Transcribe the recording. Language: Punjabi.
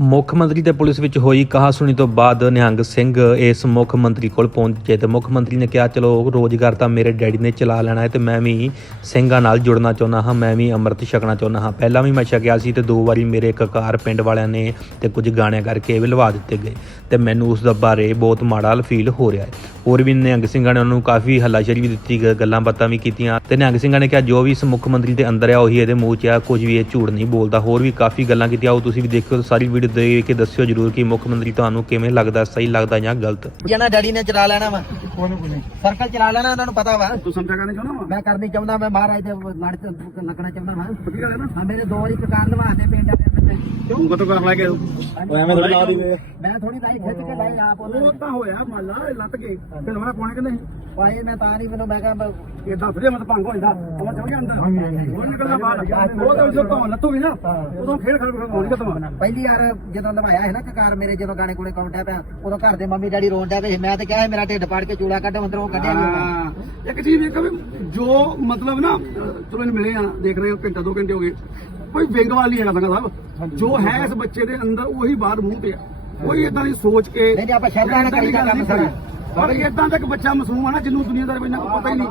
ਮੁੱਖ ਮੰਤਰੀ ਤੇ ਪੁਲਿਸ ਵਿੱਚ ਹੋਈ ਕਹਾਸੁਣੀ ਤੋਂ ਬਾਅਦ ਨਿਹੰਗ ਸਿੰਘ ਇਸ ਮੁੱਖ ਮੰਤਰੀ ਕੋਲ ਪਹੁੰਚੇ ਤੇ ਮੁੱਖ ਮੰਤਰੀ ਨੇ ਕਿਹਾ, ਚਲੋ, ਰੋਜ਼ਗਾਰ ਤਾਂ ਮੇਰੇ ਡੈਡੀ ਨੇ ਚਲਾ ਲੈਣਾ ਹੈ ਤੇ ਮੈਂ ਵੀ ਸਿੰਘਾਂ ਨਾਲ ਜੁੜਨਾ ਚਾਹੁੰਦਾ ਹਾਂ, ਮੈਂ ਵੀ ਅੰਮ੍ਰਿਤ ਛਕਣਾ ਚਾਹੁੰਦਾ ਹਾਂ। ਪਹਿਲਾਂ ਵੀ ਮੈਂ ਛਕਿਆ ਸੀ ਤੇ ਦੋ ਵਾਰੀ ਮੇਰੇ ਕਕਾਰ ਪਿੰਡ ਵਾਲਿਆਂ ਨੇ ਤੇ ਕੁਝ ਗਾਣਿਆਂ ਕਰਕੇ ਵੀ ਲਵਾ ਦਿੱਤੇ ਗਏ ਤੇ ਮੈਨੂੰ ਉਸ ਦਾ ਬਾਰੇ ਬਹੁਤ ਮਾੜਾ ਫੀਲ ਹੋ ਰਿਹਾ ਹੈ। ਹੋਰ ਵੀ ਨਿਹੰਗ ਸਿੰਘਾਂ ਨੇ ਉਹਨੂੰ ਕਾਫੀ ਹੱਲਾਸ਼ੇਰੀ ਵੀ ਦਿੱਤੀ, ਗ- ਗੱਲਾਂ ਬਾਤਾਂ ਵੀ ਕੀਤੀਆਂ ਤੇ ਨਿਹੰਗ ਸਿੰਘਾਂ ਨੇ ਕਿਹਾ, ਜੋ ਵੀ ਇਸ ਮੁੱਖ ਮੰਤਰੀ ਦੇ ਅੰਦਰ ਆ, ਉਹੀ ਇਹਦੇ ਮੂੰਹ 'ਚ ਆ, ਕੁਝ ਵੀ ਇਹ ਝੂਠ ਨਹੀਂ ਬੋਲਦਾ। ਹੋਰ ਵੀ ਕਾਫੀ ਗੱਲਾਂ ਕੀਤੀਆਂ, ਉਹ ਤੁਸੀਂ ਵੀ ਦੇਖਿਓ, ਸਾਰੀ ਵੀਡੀਓ ਦੇਖ ਕੇ ਦੱਸਿਓ ਜਰੂਰ ਕਿ ਮੁੱਖ ਮੰਤਰੀ ਤੁਹਾਨੂੰ ਕਿਵੇਂ ਲੱਗਦਾ ਸਹੀ ਲੱਗਦਾ ਜਾਂ ਗਲਤ? ਜਿਹਨਾਂ ਡੈਡੀ ਨੇ ਚਲਾ ਲੈਣਾ ਵਾ। ਸਰਕਲ ਚਲਾ ਲੈਣਾ ਉਹਨਾਂ ਨੂੰ ਪਤਾ ਵਾ। ਤੂੰ ਸਮਝਾ ਕਰਨਾ ਚਾਹੁੰਦਾ ਵਾ? ਮੈਂ ਕਰਨੀ ਚਾਹੁੰਦਾ ਮੈਂ ਮਹਾਰਾਜ ਦੇ ਲੜ ਚ ਲੱਗਣਾ ਚਾਹੁੰਦਾ ਵਾ। ਪੱਕੀ ਗੱਲ ਹੈ ਨਾ। ਮੇਰੇ ਦੋ ਵਾਰੀ ਕਕਾਰ ਲਵਾ ਦੇ ਪਿੰਡ ਦੇ ਵਿੱਚ। ਤੂੰ ਕਦੋਂ ਕਰ ਲੈ ਕੇ ਐਵੇਂ ਥੋੜੀ ਲਾ ਦੀ ਮੈਂ ਥੋੜੀ ਲਾਈ ਖਿੱਚ ਕੇ ਲਾਈ ਆਪ ਉਹ ਤਾਂ ਹੋਇਆ ਮੰਨ ਲਾ ਇਹ ਲੱਤ ਕੇ। ਫਿਰ ਮੈਂ ਪਾਉਣੇ ਕਿ ਨਹੀਂ? ਭਾਈ ਮੈਂ ਤਾਂ ਨਹੀਂ ਮੈਨੂੰ ਮੈਂ ਕਿਹਾ ਇਹ ਦੱਸ ਦੇ ਮਤ ਭੰਗ ਹੋ ਜਾਂਦਾ। ਉਹ ਚਲ ਗਿਆ ਅੰਦਰ ਉਹ ਨਿਕਲਦਾ ਬਾਹਰ। ਉਹ ਤਾਂ ਜਦੋਂ ਤੋਂ ਲੱਤੂ ਵੀ ਨਾ। ਉਦੋਂ ਖੇਡ ਕੇ ਹੋਣੀ ਖਤਮ ਪਹਿਲੀ ਵਾਰ ਜਦੋਂ ਲਵਾਇਆ ਹੈ ਨਾ ਕਕਾਰ ਮੇਰੇ ਜਦੋਂ ਗਾਣੇ ਕੋਲੇ ਕਾਉਂਟਿਆ ਪਿਆ ਉਦੋਂ ਘਰ ਦੇ ਮੰਮੀ ਡੈਡੀ ਰੋਣ ਡਿਆ ਪਏ ਸੀ। ਮੈਂ ਤੇ ਕਿਹਾ ਸੀ ਮੇਰਾ ਢਿੱਡ ਪਾੜ ਕੇ ਚੂੜਾ ਕੱਢ ਅੰਦਰੋਂ ਕੱਢਿਆ ਨਹੀਂ। ਹਾਂ। ਇੱਕ ਚੀਜ਼ ਵੇਖੋ ਵੀ ਜੋ ਮਤਲਬ ਨਾ ਅਹ ਚਲੋ ਇਹਨੂੰ ਮਿਲੇ ਆ ਦੇਖ ਰਹੇ ਹੋ ਘੰਟਾ ਦੋ ਘੰਟੇ ਹੋ ਗਏ। ਕੋਈ ਬੇਂਗਵਾਲ ਨਹੀਂ ਹੈਗਾ ਸੰਗਾ ਸਾਹਿਬ ਜੋ ਹੈ ਇਸ ਬੱਚੇ ਦੇ ਅੰਦਰ ਉਹੀ ਬਾਹਰ ਮੂੰਹ ਤੇ ਆ। ਕੋਈ ਇਦਾਂ ਦੀ ਸੋਚ ਕੇ ਨਹੀਂ, ਆਪਾਂ ਸ਼ਰਧਾ ਨਾਲ ਕਰੀਦਾ ਕੰਮ ਸਾਰਾ। ਪਰ ਇਦਾਂ ਇੱਕ ਬੱਚਾ ਮਾਸੂਮ ਆ ਨਾ ਜਿਹਨੂੰ ਦੁਨੀਆਦਾਰੀ ਇੰਨਾ ਕੁ ਪਤਾ ਹੀ ਨਹੀਂ